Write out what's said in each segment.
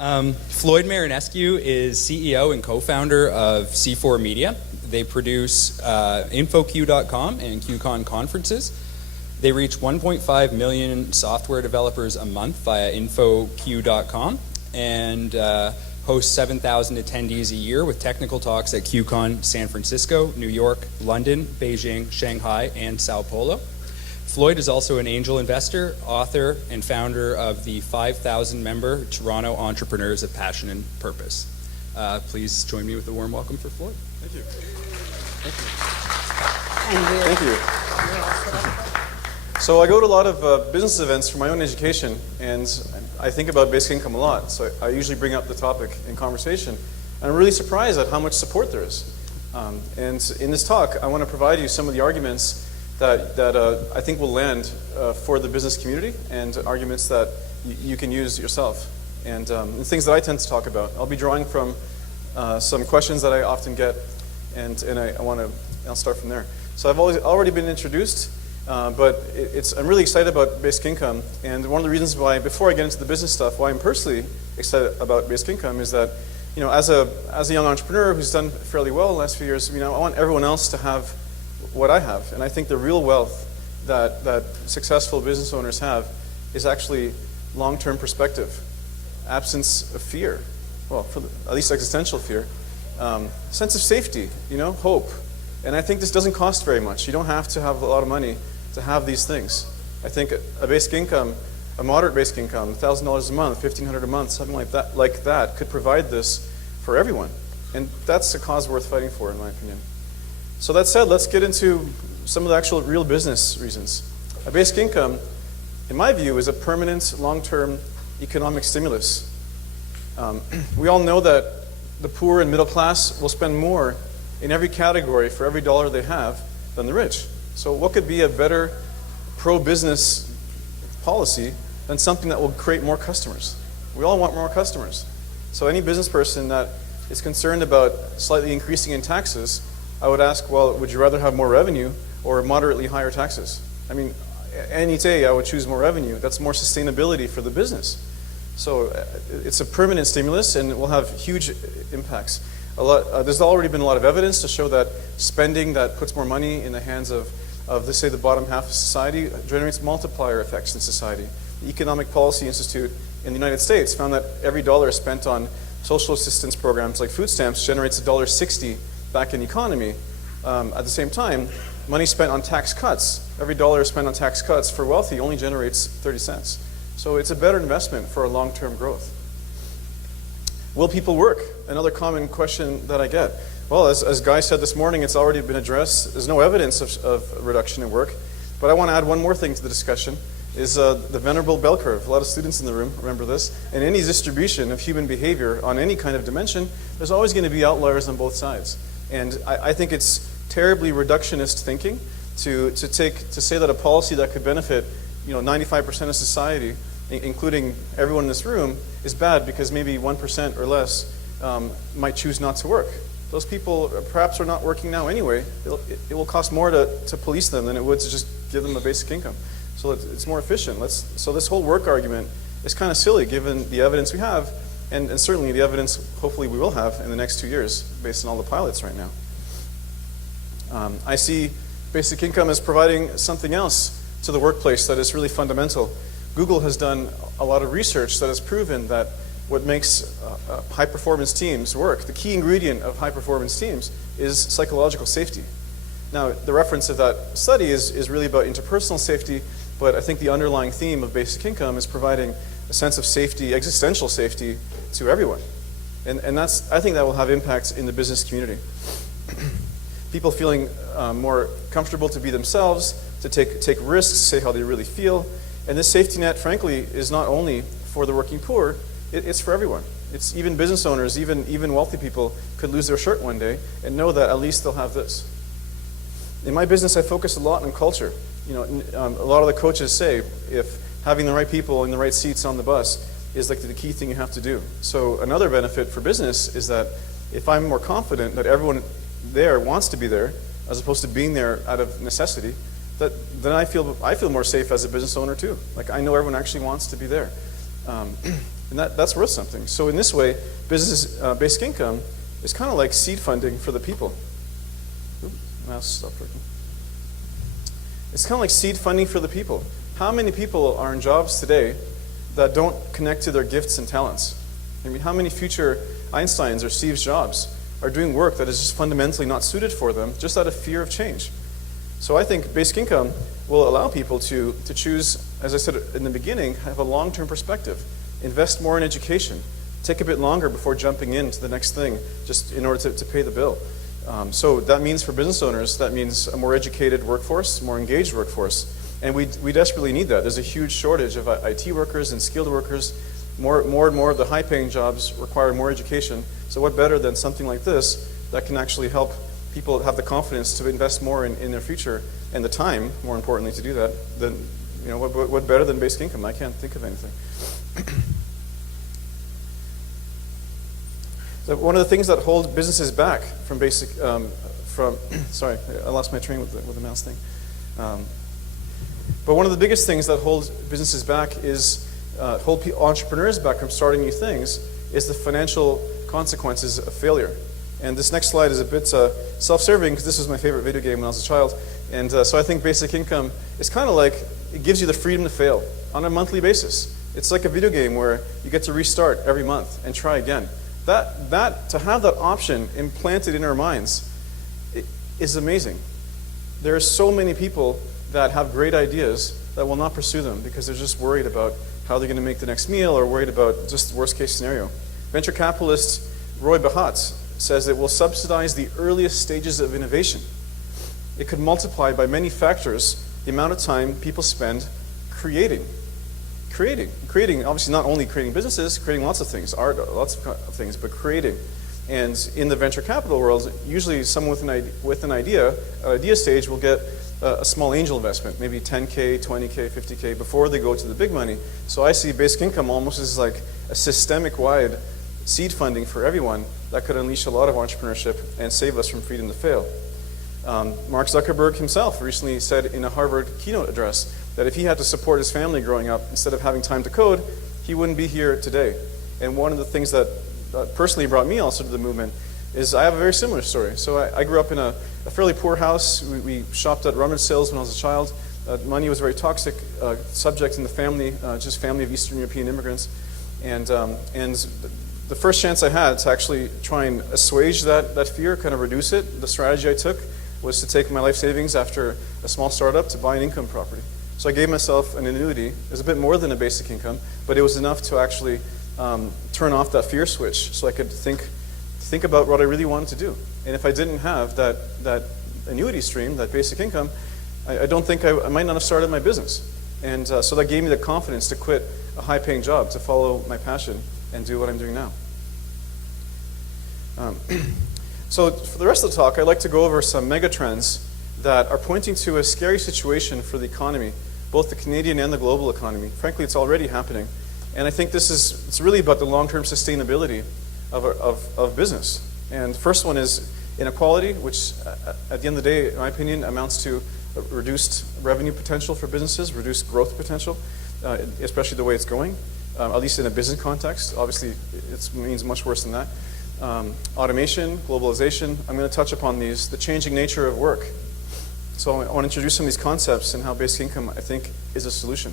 Floyd Marinescu is CEO and co-founder of C4 Media. They produce InfoQ.com and QCon conferences. They reach 1.5 million software developers a month via InfoQ.com and host 7,000 attendees a year with technical talks at QCon San Francisco, New York, London, Beijing, Shanghai, and Sao Paulo. Floyd is also an angel investor, author, and founder of the 5,000-member Toronto Entrepreneurs of Passion and Purpose. Please join me with a warm welcome for Floyd. Thank you. Thank you. So I go to a lot of business events for my own education, and I think about basic income a lot. So I usually bring up the topic in conversation. And I'm really surprised at how much support there is. And in this talk, I want to provide you some of the arguments that I think will land for the business community, and arguments that you can use yourself, and things that I tend to talk about. I'll be drawing from some questions that I often get, and I'll start from there. So I've already been introduced, but I'm really excited about basic income, and one of the reasons why, before I get into the business stuff, why I'm personally excited about basic income is that, you know, as a young entrepreneur who's done fairly well in the last few years, you know, I want everyone else to have what I have. And I think the real wealth that successful business owners have is actually long-term perspective, absence of fear, well, at least existential fear, sense of safety, you know, hope. And I think this doesn't cost very much. You don't have to have a lot of money to have these things. I think a basic income, a moderate basic income, $1,000 a month, $1,500 a month, something like that could provide this for everyone. And that's a cause worth fighting for, in my opinion. So that said, let's get into some of the actual real business reasons. A basic income, in my view, is a permanent, long-term economic stimulus. We all know that the poor and middle class will spend more in every category for every dollar they have than the rich. So what could be a better pro-business policy than something that will create more customers? We all want more customers. So any business person that is concerned about slightly increasing in taxes, I would ask, well, would you rather have more revenue or moderately higher taxes? I mean, any day I would choose more revenue. That's more sustainability for the business. So it's a permanent stimulus, and it will have huge impacts. There's already been a lot of evidence to show that spending that puts more money in the hands of let's say, the bottom half of society generates multiplier effects in society. The Economic Policy Institute in the United States found that every dollar spent on social assistance programs like food stamps generates $1.60 back in the economy. At the same time, money spent on tax cuts, every dollar spent on tax cuts for wealthy only generates 30 cents. So it's a better investment for long-term growth. Will people work? Another common question that I get. Well, as Guy said this morning, it's already been addressed. There's no evidence of reduction in work. But I want to add one more thing to the discussion, is the venerable bell curve. A lot of students in the room remember this. In any distribution of human behavior on any kind of dimension, there's always going to be outliers on both sides. And I think it's terribly reductionist thinking to say that a policy that could benefit 95% of society, including everyone in this room, is bad because maybe 1% or less might choose not to work. Those people perhaps are not working now anyway. It will cost more to police them than it would to just give them a basic income. So it's more efficient. So this whole work argument is kind of silly given the evidence we have, and certainly the evidence hopefully we will have in the next 2 years based on all the pilots right now. I see basic income as providing something else to the workplace that is really fundamental. Google has done a lot of research that has proven that what makes high-performance teams work, the key ingredient of high-performance teams, is psychological safety. Now, the reference of that study is really about interpersonal safety, but I think the underlying theme of basic income is providing a sense of safety, existential safety, to everyone. And I think that will have impacts in the business community. People feeling more comfortable to be themselves, to take risks, say how they really feel. And this safety net, frankly, is not only for the working poor, it's for everyone. It's even business owners, even wealthy people could lose their shirt one day and know that at least they'll have this. In my business, I focus a lot on culture. A lot of the coaches say if having the right people in the right seats on the bus is like the key thing you have to do. So another benefit for business is that if I'm more confident that everyone there wants to be there, as opposed to being there out of necessity, then I feel more safe as a business owner too. Like I know everyone actually wants to be there. And that's worth something. So in this way, business basic income is kind of like seed funding for the people. Oops, mouse stopped working. It's kind of like seed funding for the people. How many people are in jobs today that don't connect to their gifts and talents? I mean, how many future Einsteins or Steve Jobs are doing work that is just fundamentally not suited for them, just out of fear of change? So I think basic income will allow people to choose, as I said in the beginning, have a long-term perspective, invest more in education, take a bit longer before jumping into the next thing, just in order to pay the bill. So that means for business owners, that means a more educated workforce, more engaged workforce. And we desperately need that. There's a huge shortage of IT workers and skilled workers. More and more of the high-paying jobs require more education. So what better than something like this that can actually help people have the confidence to invest more in their future, and the time, more importantly, to do that, than, what better than basic income? I can't think of anything. So one of the things that hold businesses back from basic, sorry, I lost my train with the mouse thing. But one of the biggest things that hold businesses back is, hold entrepreneurs back from starting new things, is the financial consequences of failure. And this next slide is a bit self-serving, because this was my favorite video game when I was a child. And so I think basic income is kind of like, it gives you the freedom to fail on a monthly basis. It's like a video game where you get to restart every month and try again. To have that option implanted in our minds is amazing. There are so many people that have great ideas that will not pursue them because they're just worried about how they're going to make the next meal, or worried about just the worst case scenario. Venture capitalist Roy Bahatz says it will subsidize the earliest stages of innovation. It could multiply by many factors the amount of time people spend creating, obviously not only creating businesses, creating lots of things, art, lots of things, but creating. And in the venture capital world, usually someone with an idea stage will get a small angel investment, maybe 10K, 20K, 50K, before they go to the big money. So I see basic income almost as like a systemic-wide seed funding for everyone that could unleash a lot of entrepreneurship and save us from freedom to fail. Mark Zuckerberg himself recently said in a Harvard keynote address that if he had to support his family growing up instead of having time to code, he wouldn't be here today. And one of the things that personally brought me also to the movement is I have a very similar story. So I grew up in a fairly poor house. We shopped at rummage sales when I was a child. Money was a very toxic subject in the family, just family of Eastern European immigrants. And the first chance I had to actually try and assuage that fear, kind of reduce it, the strategy I took was to take my life savings after a small startup to buy an income property. So I gave myself an annuity. It was a bit more than a basic income, but it was enough to actually turn off that fear switch so I could think about what I really wanted to do. And if I didn't have that annuity stream, that basic income, I don't think I might not have started my business. And so that gave me the confidence to quit a high-paying job to follow my passion and do what I'm doing now. So for the rest of the talk, I'd like to go over some mega trends that are pointing to a scary situation for the economy, both the Canadian and the global economy. Frankly, it's already happening. And I think it's really about the long-term sustainability of business. And the first one is inequality, which at the end of the day, in my opinion, amounts to a reduced revenue potential for businesses, reduced growth potential, especially the way it's going, at least in a business context. Obviously, it means much worse than that. Automation, globalization, I'm going to touch upon these, the changing nature of work. So I want to introduce some of these concepts and how basic income, I think, is a solution.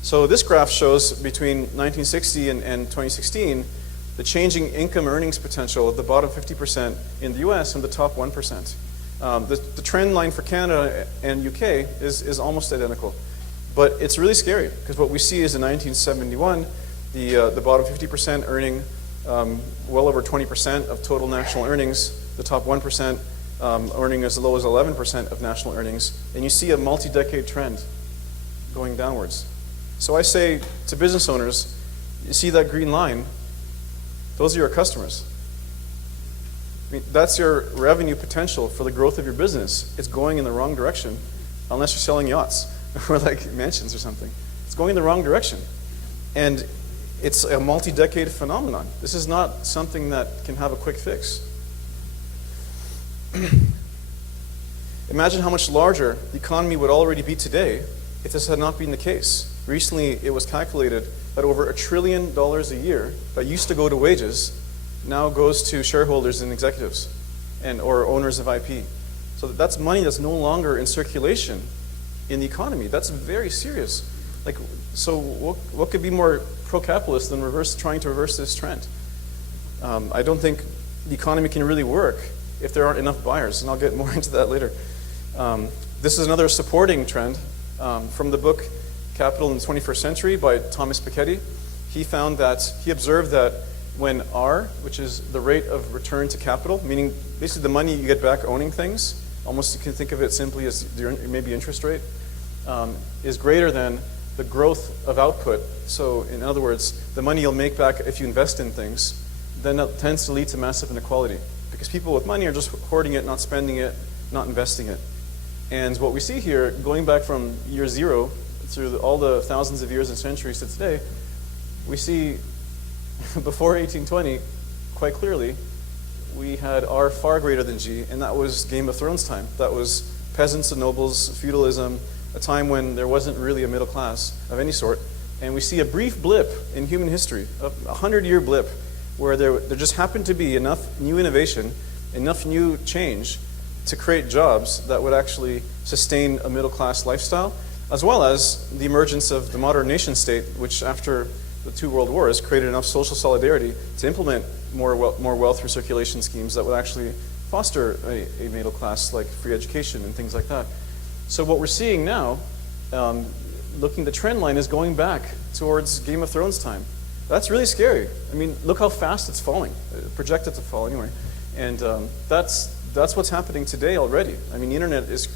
So this graph shows between 1960 and 2016, the changing income earnings potential of the bottom 50% in the US and the top 1%. The trend line for Canada and UK is almost identical. But it's really scary, because what we see is in 1971, the bottom 50% earning well over 20% of total national earnings, the top 1% earning as low as 11% of national earnings, and you see a multi-decade trend going downwards. So I say to business owners, you see that green line? Those are your customers. I mean, that's your revenue potential for the growth of your business. It's going in the wrong direction, unless you're selling yachts or like mansions or something. It's going in the wrong direction. And it's a multi-decade phenomenon. This is not something that can have a quick fix. Imagine how much larger the economy would already be today if this had not been the case. Recently, it was calculated that over $1 trillion a year that used to go to wages now goes to shareholders and executives or owners of IP. So that's money that's no longer in circulation in the economy. That's very serious. So what could be more pro-capitalist than trying to reverse this trend? I don't think the economy can really work if there aren't enough buyers, and I'll get more into that later. This is another supporting trend from the book Capital in the 21st Century by Thomas Piketty. He observed that when R, which is the rate of return to capital, meaning basically the money you get back owning things, almost you can think of it simply as maybe interest rate, is greater than the growth of output. So in other words, the money you'll make back if you invest in things, then that tends to lead to massive inequality, because people with money are just hoarding it, not spending it, not investing it. And what we see here, going back from year zero through all the thousands of years and centuries to today, we see before 1820, quite clearly, we had R far greater than G, and that was Game of Thrones time. That was peasants and nobles, feudalism, a time when there wasn't really a middle class of any sort. And we see a brief blip in human history, a 100-year blip, where there just happened to be enough new innovation, enough new change to create jobs that would actually sustain a middle-class lifestyle, as well as the emergence of the modern nation state, which after the two world wars created enough social solidarity to implement more wealth recirculation schemes that would actually foster a middle class, like free education and things like that. So what we're seeing now, looking the trend line, is going back towards Game of Thrones time. That's really scary. I mean, look how fast it's falling, projected to fall anyway. And that's what's happening today already. I mean, the internet is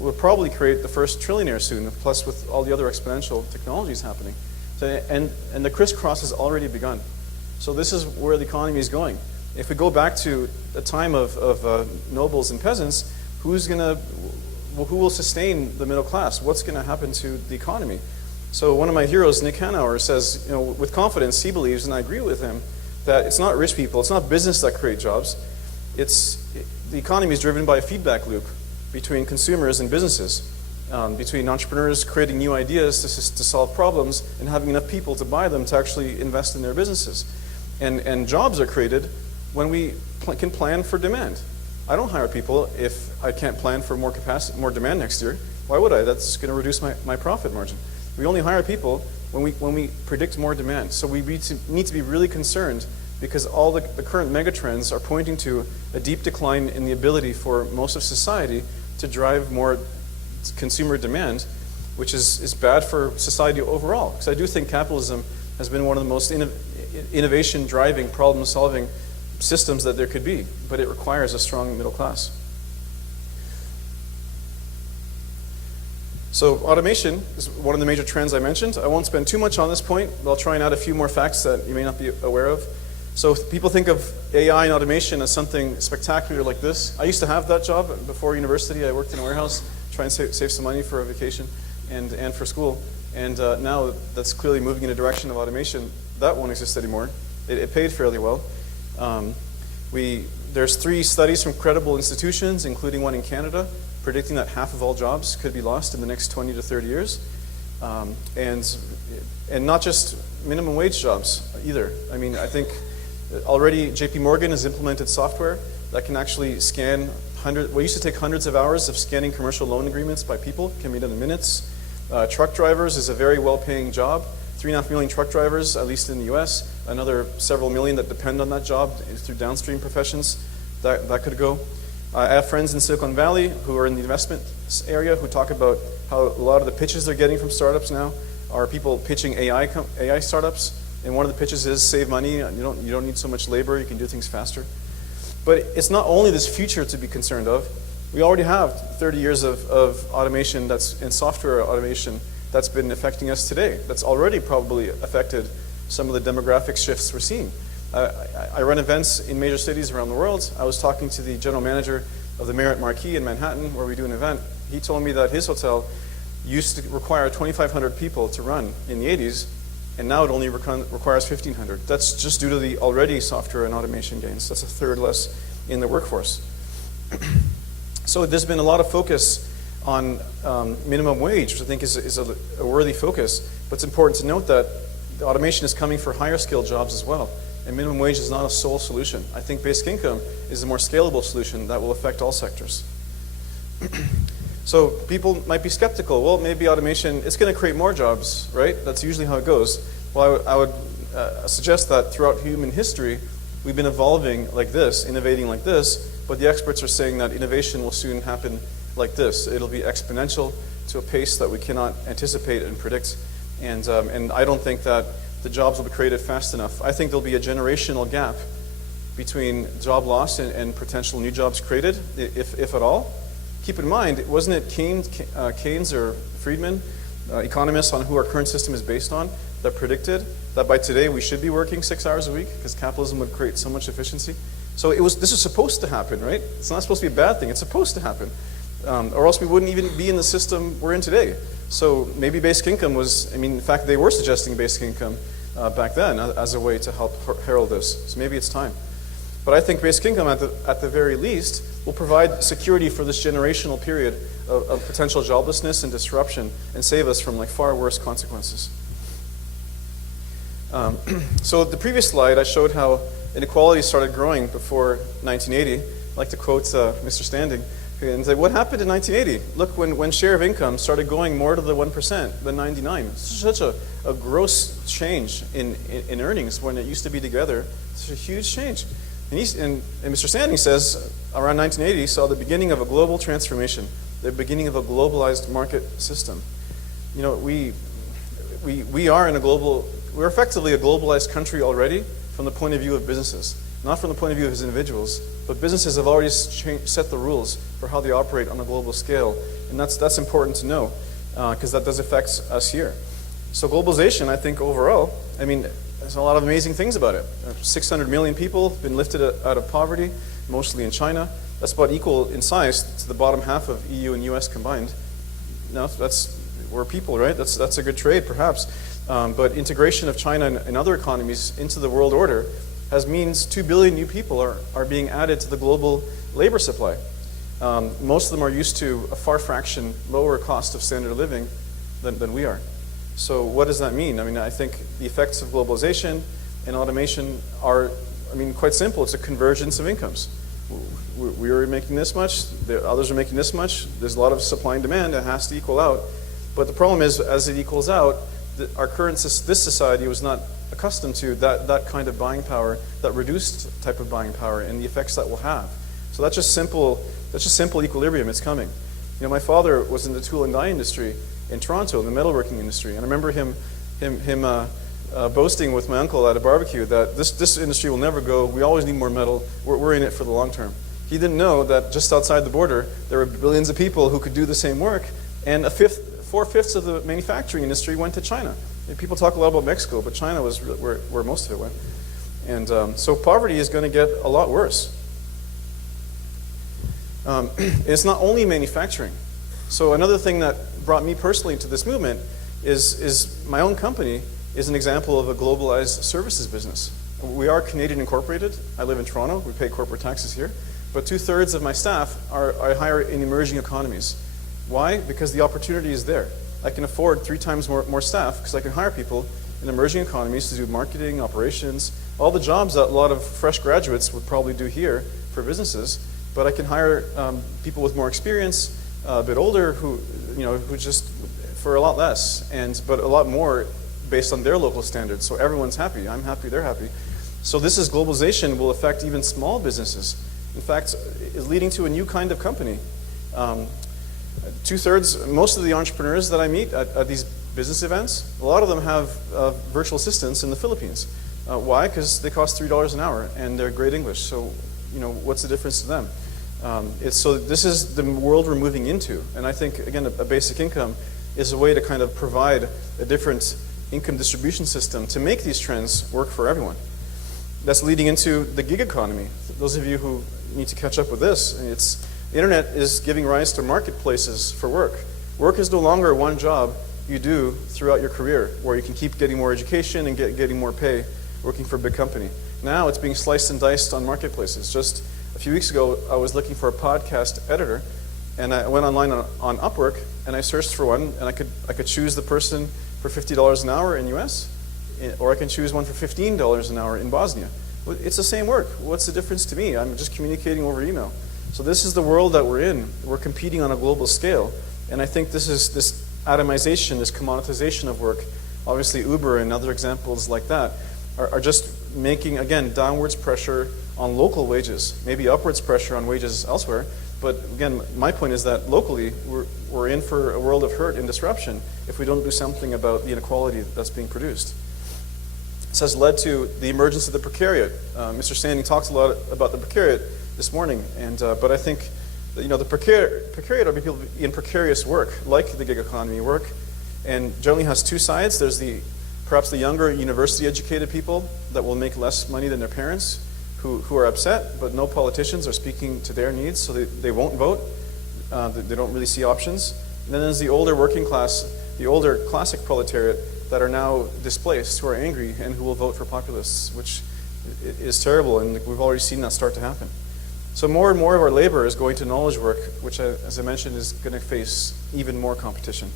will probably create the first trillionaire soon, plus with all the other exponential technologies happening. So, and the crisscross has already begun. So this is where the economy is going. If we go back to the time of nobles and peasants, who will sustain the middle class? What's going to happen to the economy? So one of my heroes, Nick Hanauer, says, with confidence, he believes, and I agree with him, that it's not rich people, it's not business that create jobs. The economy is driven by a feedback loop between consumers and businesses, between entrepreneurs creating new ideas to solve problems and having enough people to buy them to actually invest in their businesses. And jobs are created when we can plan for demand. I don't hire people if I can't plan for more demand next year. Why would I? That's going to reduce my profit margin. We only hire people when we predict more demand. So we need to be really concerned, because all the current megatrends are pointing to a deep decline in the ability for most of society to drive more consumer demand, which is bad for society overall. Because I do think capitalism has been one of the most innovation-driving, problem-solving systems that there could be, but it requires a strong middle class. So automation is one of the major trends I mentioned. I won't spend too much on this point, but I'll try and add a few more facts that you may not be aware of. So people think of AI and automation as something spectacular like this. I used to have that job before university. I worked in a warehouse, trying to save some money for a vacation and for school. And now that's clearly moving in a direction of automation. That won't exist anymore. It paid fairly well. There's 3 studies from credible institutions, including one in Canada, predicting that half of all jobs could be lost in the next 20 to 30 years. And not just minimum wage jobs either. I mean, I think already JP Morgan has implemented software that can actually scan what used to take hundreds of hours of scanning commercial loan agreements by people, can be done in minutes. Truck drivers is a very well-paying job. 3.5 million truck drivers, at least in the US, another several million that depend on that job through downstream professions. That could go. I have friends in Silicon Valley who are in the investment area who talk about how a lot of the pitches they're getting from startups now are people pitching AI startups. And one of the pitches is save money. You don't need so much labor. You can do things faster. But it's not only this future to be concerned of. We already have 30 years of automation that's in software automation that's been affecting us today. That's already probably affected some of the demographic shifts we're seeing. I run events in major cities around the world. I was talking to the general manager of the Marriott Marquis in Manhattan, where we do an event. He told me that his hotel used to require 2,500 people to run in the 80s, and now it only requires 1,500. That's just due to the already software and automation gains. That's a third less in the workforce. So there's been a lot of focus on minimum wage, which I think is a worthy focus. But it's important to note that The automation is coming for higher skilled jobs as well. And minimum wage is not a sole solution. I think basic income is a more scalable solution that will affect all sectors. So people might be skeptical. Well, maybe automation, it's going to create more jobs, right? That's usually how it goes. Well, I would suggest that throughout human history, we've been evolving like this, innovating like this, but the experts are saying that innovation will soon happen like this. It'll be exponential to a pace that we cannot anticipate and predict. And I don't think that the jobs will be created fast enough. I think there'll be a generational gap between job loss and potential new jobs created, if at all. Keep in mind, wasn't it Keynes or Friedman, economists on who our current system is based on, that predicted that by today we should be working 6 hours a week because capitalism would create so much efficiency? So this is supposed to happen, right? It's not supposed to be a bad thing. It's supposed to happen. Or else we wouldn't even be in the system we're in today. So maybe basic income was, in fact, they were suggesting basic income back then as a way to help herald this. So maybe it's time. But I think basic income, at the very least, will provide security for this generational period of potential joblessness and disruption and save us from far worse consequences. So the previous slide, I showed how inequality started growing before 1980. I'd like to quote Mr. Standing and say, what happened in 1980? Look, when share of income started going more to the 1% than 99. It's such a gross change in earnings when it used to be together. It's a huge change. And Mr. Standing says, around 1980, saw the beginning of a global transformation, the beginning of a globalized market system. We're effectively a globalized country already from the point of view of businesses, not from the point of view of individuals, but businesses have already set the rules for how they operate on a global scale, and that's important to know because that does affect us here. So globalization, I think overall, there's a lot of amazing things about it. 600 million people have been lifted out of poverty, mostly in China. That's about equal in size to the bottom half of EU and US combined. We're people, right? That's a good trade, perhaps. But integration of China and other economies into the world order means 2 billion new people are being added to the global labor supply. Most of them are used to a far fraction lower cost of standard of living than we are. So what does that mean? I think the effects of globalization and automation are, quite simple. It's a convergence of incomes. We are making this much, others are making this much. There's a lot of supply and demand. It has to equal out. But the problem is, as it equals out, this society was not accustomed to that kind of buying power, that reduced type of buying power, and the effects that will have. So that's just simple equilibrium. It's coming. My father was in the tool and die industry in Toronto, in the metalworking industry, and I remember him boasting with my uncle at a barbecue that this industry will never go. We always need more metal. We're in it for the long term. He didn't know that just outside the border there were billions of people who could do the same work, and 4/5 of the manufacturing industry went to China. And people talk a lot about Mexico, but China was where most of it went. And so poverty is going to get a lot worse. It's not only manufacturing. So another thing that brought me personally to this movement is my own company is an example of a globalized services business. We are Canadian incorporated. I live in Toronto. We pay corporate taxes here. But 2/3 of my staff I hire in emerging economies. Why? Because the opportunity is there. I can afford 3 times more staff because I can hire people in emerging economies to do marketing, operations, all the jobs that a lot of fresh graduates would probably do here for businesses. But I can hire people with more experience, a bit older, who just for a lot less, but a lot more based on their local standards. So everyone's happy. I'm happy. They're happy. So this is globalization will affect even small businesses. In fact, is leading to a new kind of company. 2/3, most of the entrepreneurs that I meet at these business events, a lot of them have virtual assistants in the Philippines. Why? Because they cost $3 an hour and they're great English. So, what's the difference to them? So this is the world we're moving into. And I think, again, a basic income is a way to kind of provide a different income distribution system to make these trends work for everyone. That's leading into the gig economy. Those of you who need to catch up with this, the internet is giving rise to marketplaces for work. Work is no longer one job you do throughout your career where you can keep getting more education and getting more pay working for a big company. Now it's being sliced and diced on marketplaces. Just a few weeks ago, I was looking for a podcast editor, and I went online on Upwork, and I searched for one, and I could choose the person for $50 an hour in US, or I can choose one for $15 an hour in Bosnia. Well, it's the same work. What's the difference to me? I'm just communicating over email. So this is the world that we're in. We're competing on a global scale. And I think this atomization, this commoditization of work, obviously Uber and other examples like that, are just making, again, downwards pressure on local wages, maybe upwards pressure on wages elsewhere. But again, my point is that locally, we're in for a world of hurt and disruption if we don't do something about the inequality that's being produced. This has led to the emergence of the precariat. Mr. Standing talked a lot about the precariat this morning, but I think that, the precariat are people in precarious work, like the gig economy work, and generally has two sides. There's perhaps the younger university-educated people that will make less money than their parents, who are upset, but no politicians are speaking to their needs, so they won't vote. They don't really see options. And then there's the older working class, the older classic proletariat that are now displaced, who are angry, and who will vote for populists, which is terrible, and we've already seen that start to happen. So more and more of our labor is going to knowledge work, which, as I mentioned, is going to face even more competition.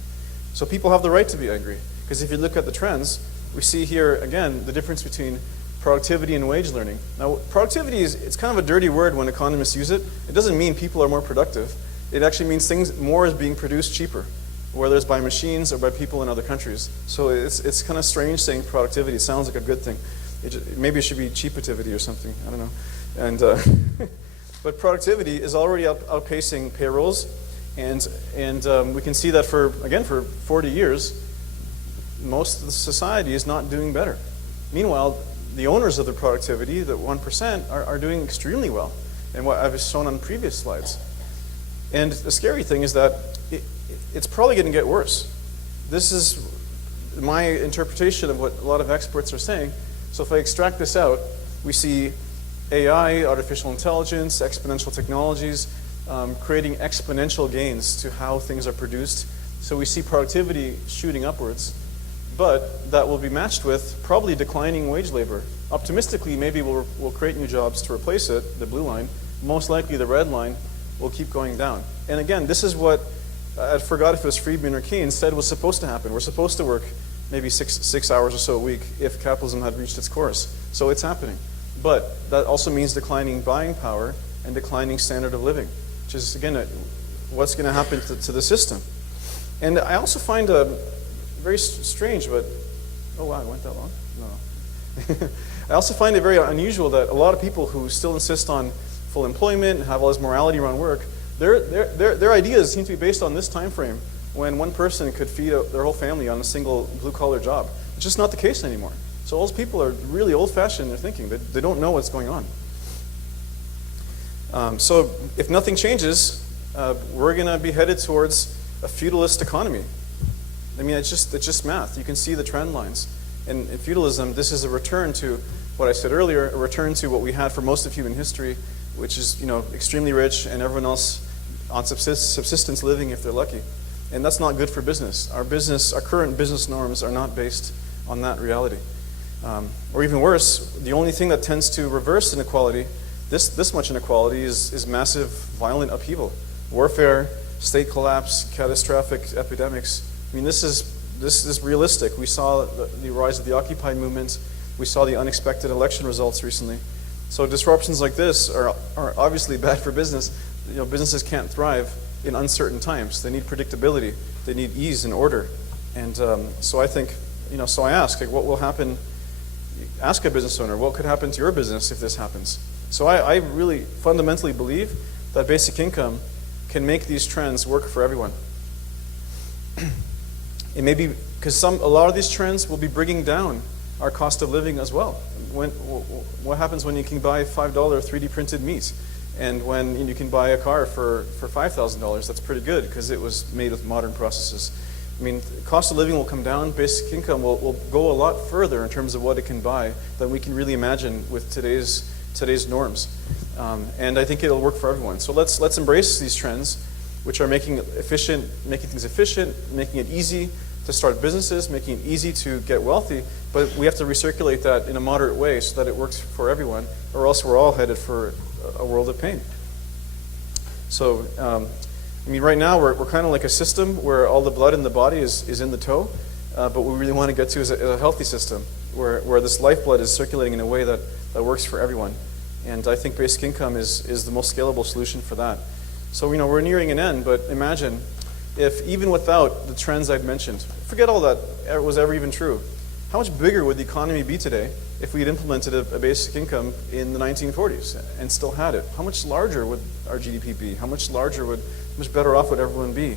So people have the right to be angry, because if you look at the trends, we see here, again, the difference between productivity and wage learning. Now, productivity it's kind of a dirty word when economists use it. It doesn't mean people are more productive. It actually means more is being produced cheaper, whether it's by machines or by people in other countries. So it's kind of strange saying productivity. It sounds like a good thing. Maybe it should be cheapativity or something. I don't know. And but productivity is already outpacing payrolls, and we can see that for 40 years, most of the society is not doing better. Meanwhile, the owners of the productivity, the 1%, are doing extremely well, and what I've shown on previous slides. And the scary thing is that it's probably going to get worse. This is my interpretation of what a lot of experts are saying. So if I extract this out, we see AI, artificial intelligence, exponential technologies, creating exponential gains to how things are produced. So we see productivity shooting upwards, but that will be matched with probably declining wage labor. Optimistically, maybe we'll create new jobs to replace it, the blue line. Most likely the red line will keep going down. And again, this is what, I forgot if it was Friedman or Keynes, said was supposed to happen. We're supposed to work maybe six hours or so a week if capitalism had reached its course. So it's happening. But that also means declining buying power and declining standard of living, which is, again, what's going to happen to the system. And I also find very strange, but, oh wow, it went that long? No. I also find it very unusual that a lot of people who still insist on full employment and have all this morality around work, their ideas seem to be based on this time frame when one person could feed their whole family on a single blue-collar job. It's just not the case anymore. So all those people are really old-fashioned in their thinking. They don't know what's going on. So if nothing changes, we're going to be headed towards a feudalist economy. I mean, it's just math. You can see the trend lines. And in feudalism, this is a return to what I said earlier, a return to what we had for most of human history, which is, extremely rich and everyone else on subsistence living if they're lucky. And that's not good for business. Our current business norms are not based on that reality. Or even worse, the only thing that tends to reverse inequality, this much inequality, is massive violent upheaval. Warfare, state collapse, catastrophic epidemics. I mean, this is realistic. We saw the rise of the Occupy movement. We saw the unexpected election results recently. So disruptions like this are obviously bad for business. Businesses can't thrive in uncertain times. They need predictability. They need ease and order. And so I think, so I ask, what will happen? Ask a business owner, what could happen to your business if this happens? So I really fundamentally believe that basic income can make these trends work for everyone. It may be because a lot of these trends will be bringing down our cost of living as well. What happens when you can buy $5 3D printed meat, and when you can buy a car for $5,000? That's pretty good because it was made with modern processes. I mean, cost of living will come down. Basic income will go a lot further in terms of what it can buy than we can really imagine with today's norms. And I think it'll work for everyone. So let's embrace these trends, which are making things efficient, making it easy to start businesses, making it easy to get wealthy. But we have to recirculate that in a moderate way so that it works for everyone, or else we're all headed for a world of pain. So, right now we're kind of like a system where all the blood in the body is in the toe, but what we really want to get to is a healthy system where this lifeblood is circulating in a way that works for everyone. And I think basic income is the most scalable solution for that. So, we're nearing an end, but imagine if even without the trends I've mentioned, forget all that was ever even true, how much bigger would the economy be today if we had implemented a basic income in the 1940s and still had it? How much larger would our GDP be? How much better off would everyone be?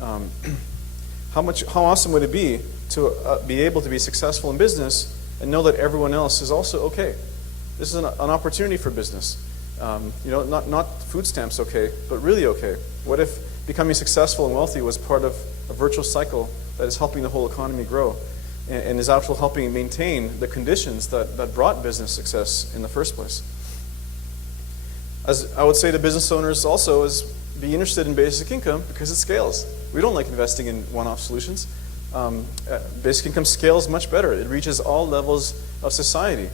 How awesome would it be to be able to be successful in business and know that everyone else is also okay? This is an opportunity for business. Not food stamps okay, but really okay. What if becoming successful and wealthy was part of a virtuous cycle that is helping the whole economy grow and is actually helping maintain the conditions that brought business success in the first place? As I would say to business owners also is be interested in basic income because it scales. We don't like investing in one-off solutions. Basic income scales much better. It reaches all levels of society.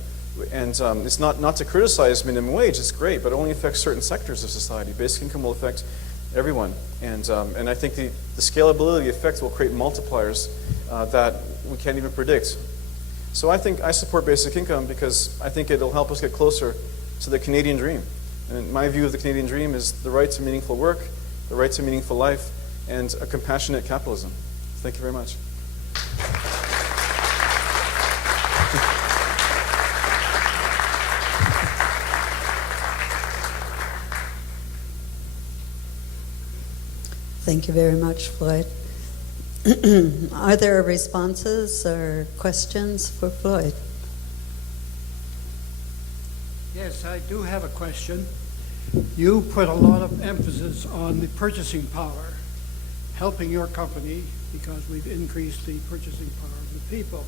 And it's not to criticize minimum wage, it's great, but it only affects certain sectors of society. Basic income will affect everyone. And I think the scalability effect will create multipliers that we can't even predict. So I support basic income because I think it'll help us get closer to the Canadian dream. And my view of the Canadian dream is the right to meaningful work, the right to meaningful life, and a compassionate capitalism. Thank you very much. Thank you very much, Floyd. Are there responses or questions for Floyd? Yes, I do have a question. You put a lot of emphasis on the purchasing power, helping your company because we've increased the purchasing power of the people.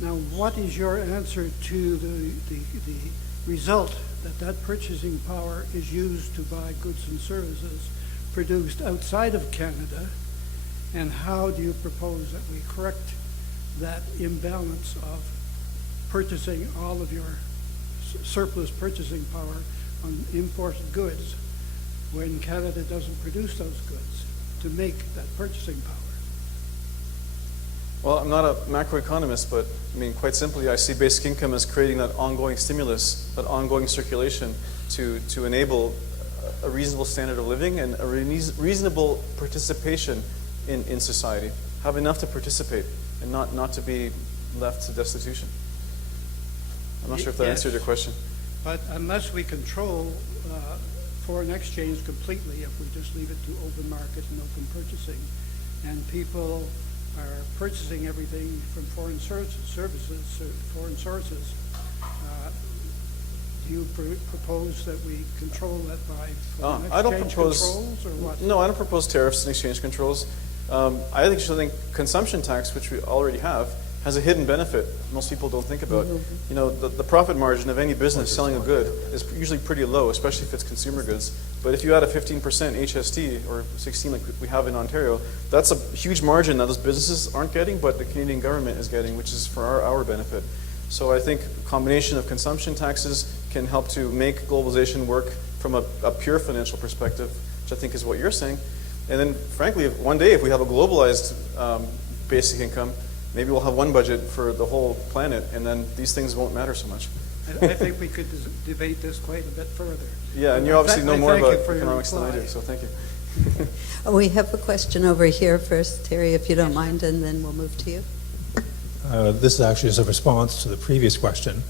Now, what is your answer to the result that purchasing power is used to buy goods and services produced outside of Canada, and how do you propose that we correct that imbalance of purchasing all of your surplus purchasing power on imported goods when Canada doesn't produce those goods to make that purchasing power? Well, I'm not a macroeconomist, but quite simply, I see basic income as creating that ongoing stimulus, that ongoing circulation to enable a reasonable standard of living and a reasonable participation in society. Have enough to participate and not to be left to destitution. I'm not sure if that answered your question. But unless we control foreign exchange completely, if we just leave it to open market and open purchasing, and people are purchasing everything from foreign sources, do you propose that we control that by foreign exchange controls, or what? No, I don't propose tariffs and exchange controls. I think consumption tax, which we already have, has a hidden benefit most people don't think about. The profit margin of any business selling a good is usually pretty low, especially if it's consumer goods. But if you add a 15% HST or 16 like we have in Ontario, that's a huge margin that those businesses aren't getting, but the Canadian government is getting, which is for our benefit. So I think a combination of consumption taxes can help to make globalization work from a pure financial perspective, which I think is what you're saying. And then, frankly, one day if we have a globalized basic income, maybe we'll have one budget for the whole planet, and then these things won't matter so much. I think we could debate this quite a bit further. Yeah, and you obviously know more about economics than I do, so thank you. We have a question over here first, Terry, if you don't mind, and then we'll move to you. This is actually as a response to the previous question.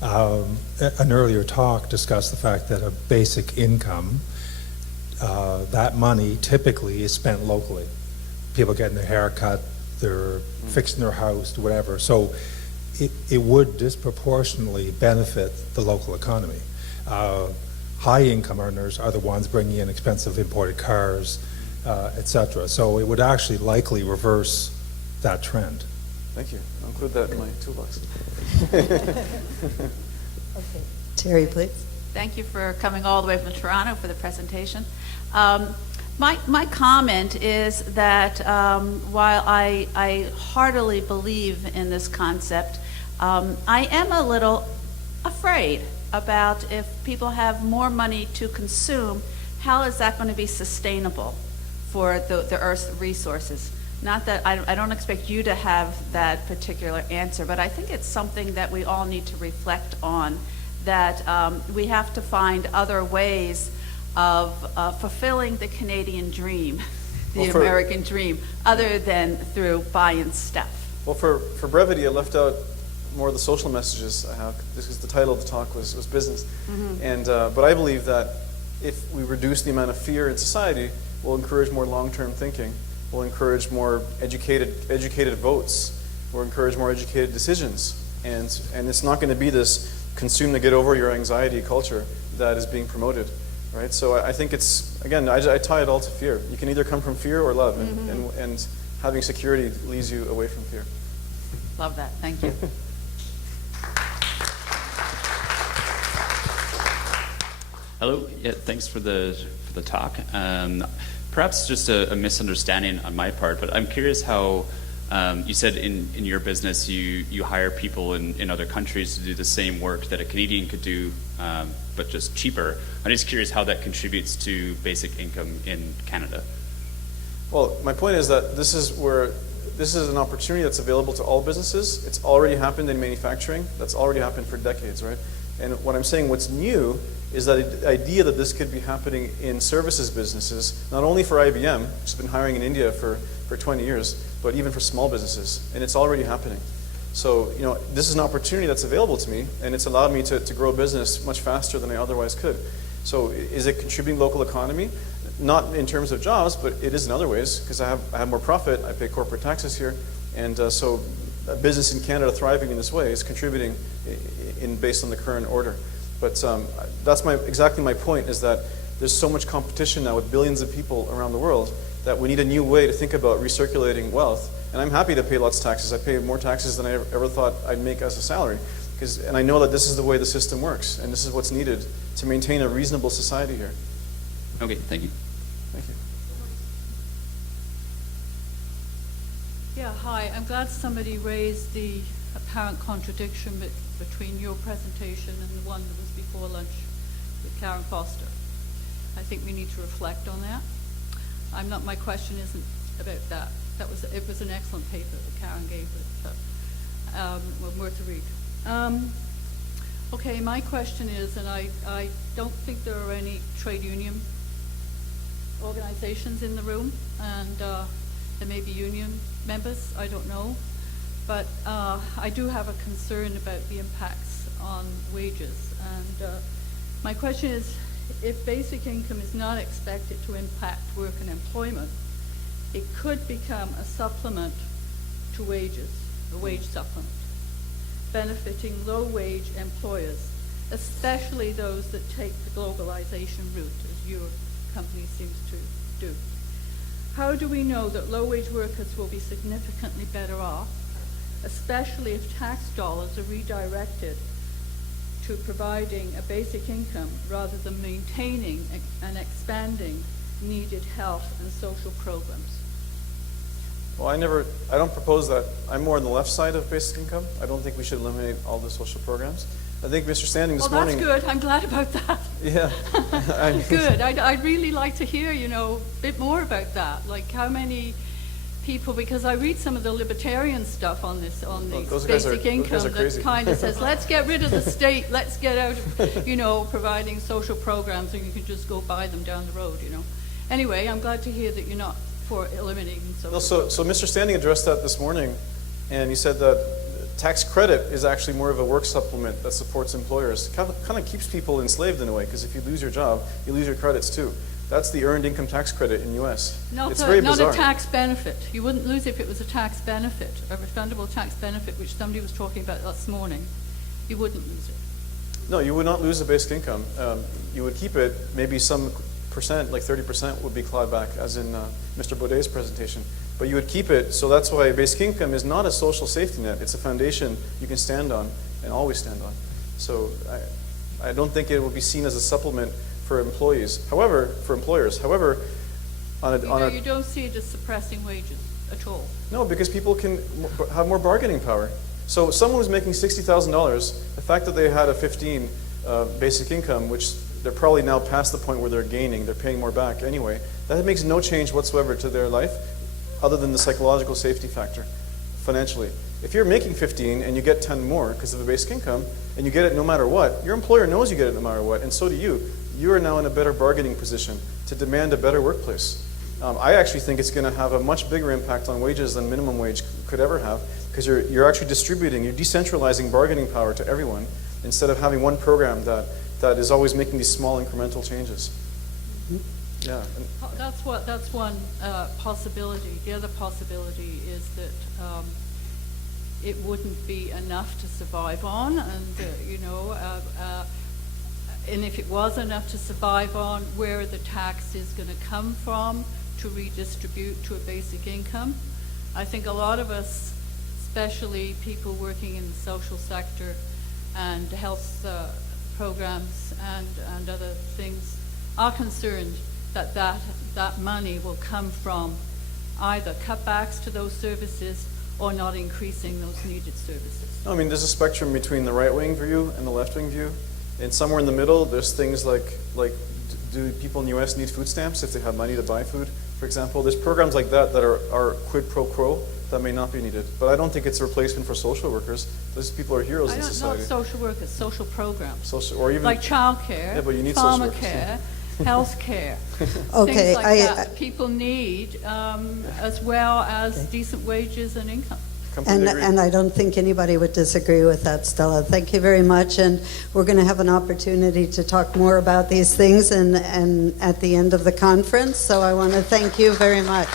An earlier talk discussed the fact that a basic income, that money typically is spent locally. People getting their hair cut, they're fixing their house, whatever. So it would disproportionately benefit the local economy. High income earners are the ones bringing in expensive imported cars, etc. So it would actually likely reverse that trend. Thank you. I'll include that in my toolbox. Okay. Terry, please. Thank you for coming all the way from Toronto for the presentation. My comment is that while I heartily believe in this concept, I am a little afraid about if people have more money to consume, how is that going to be sustainable for the Earth's resources? Not that, I don't expect you to have that particular answer, but I think it's something that we all need to reflect on, that we have to find other ways of fulfilling the Canadian dream, the American dream, other than through buying stuff. Well, for brevity, I left out more of the social messages I have, because the title of the talk was business. And but I believe that if we reduce the amount of fear in society, we'll encourage more long-term thinking. We'll encourage more educated votes. We'll encourage more educated decisions. And it's not going to be this consume to get over your anxiety culture that is being promoted, right? So I think it's, again, I tie it all to fear. You can either come from fear or love, and having security leads you away from fear. Love that. Thank you. Hello. Yeah, thanks for the talk. Perhaps just a misunderstanding on my part, but I'm curious how you said in your business you hire people in other countries to do the same work that a Canadian could do, but just cheaper. I'm just curious how that contributes to basic income in Canada. Well, my point is that this is an opportunity that's available to all businesses. It's already happened in manufacturing. That's already happened for decades, right? And what I'm saying, what's new is that the idea that this could be happening in services businesses, not only for IBM, which has been hiring in India for 20 years, but even for small businesses, and it's already happening. So, this is an opportunity that's available to me, and it's allowed me to grow a business much faster than I otherwise could. So, is it contributing local economy? Not in terms of jobs, but it is in other ways, because I have more profit, I pay corporate taxes here, and so a business in Canada thriving in this way is contributing based on the current order. But that's exactly my point, is that there's so much competition now with billions of people around the world that we need a new way to think about recirculating wealth. And I'm happy to pay lots of taxes. I pay more taxes than I ever thought I'd make as a salary. And I know that this is the way the system works, and this is what's needed to maintain a reasonable society here. Okay, thank you. Thank you. Yeah, hi. I'm glad somebody raised the apparent contradiction between your presentation and the one that was before lunch with Karen Foster. I think we need to reflect on that. My question isn't about that. It was an excellent paper that Karen gave worth a read. Okay, my question is, and I don't think there are any trade union organizations in the room, and there may be union members, I don't know. But I do have a concern about the impacts on wages. And my question is, if basic income is not expected to impact work and employment, it could become a supplement to wages, a wage supplement, benefiting low-wage employers, especially those that take the globalization route, as your company seems to do. How do we know that low-wage workers will be significantly better off, especially if tax dollars are redirected to providing a basic income rather than maintaining and expanding needed health and social programs? Well, I don't propose that. I'm more on the left side of basic income. I don't think we should eliminate all the social programs. I think Mr. Standing this morning... Well, that's good. I'm glad about that. Yeah. Good. I'd really like to hear, a bit more about that. Like how many people, because I read some of the libertarian stuff on this basic income that kind of says, let's get rid of the state, let's get out of, providing social programs, and you can just go buy them down the road, Anyway, I'm glad to hear that you're not for eliminating social programs. So Mr. Standing addressed that this morning, and he said that tax credit is actually more of a work supplement that supports employers. It kind of keeps people enslaved in a way, because if you lose your job, you lose your credits too. That's the earned income tax credit in the U.S. It's very bizarre. Not a tax benefit. You wouldn't lose if it was a tax benefit, a refundable tax benefit, which somebody was talking about this morning. You wouldn't lose it. No, you would not lose the basic income. You would keep it. Maybe some percent, like 30%, would be clawed back, as in Mr. Baudet's presentation. But you would keep it, so that's why basic income is not a social safety net. It's a foundation you can stand on and always stand on. So I don't think it will be seen as a supplement for employees. However, for employers. However, you don't see it as suppressing wages at all. No, because people can have more bargaining power. So someone who's making $60,000, the fact that they had a 15 basic income, which they're probably now past the point where they're gaining, they're paying more back anyway, that makes no change whatsoever to their life. other than the psychological safety factor financially. If you're making 15 and you get 10 more because of a basic income, and you get it no matter what, your employer knows you get it no matter what, and so do you. You are now in a better bargaining position to demand a better workplace. I actually think it's going to have a much bigger impact on wages than minimum wage could ever have, because you're actually distributing, you're decentralizing bargaining power to everyone instead of having one program that is always making these small incremental changes. Yeah. That's one possibility. The other possibility is that it wouldn't be enough to survive on, and and if it was enough to survive on, where are the taxes going to come from to redistribute to a basic income? I think a lot of us, especially people working in the social sector and health programs and other things, are concerned that money will come from either cutbacks to those services or not increasing those needed services. I mean, there's a spectrum between the right-wing view and the left-wing view. And somewhere in the middle, there's things like do people in the U.S. need food stamps if they have money to buy food, for example? There's programs like that are quid pro quo that may not be needed. But I don't think it's a replacement for social workers. Those people are heroes in society. Not social workers, social programs. Or even like childcare, yeah, but you need social workers. pharmacare, health care, Okay, things like that people need, as well as decent wages and income. And I don't think anybody would disagree with that, Stella. Thank you very much, and we're going to have an opportunity to talk more about these things and at the end of the conference, so I want to thank you very much.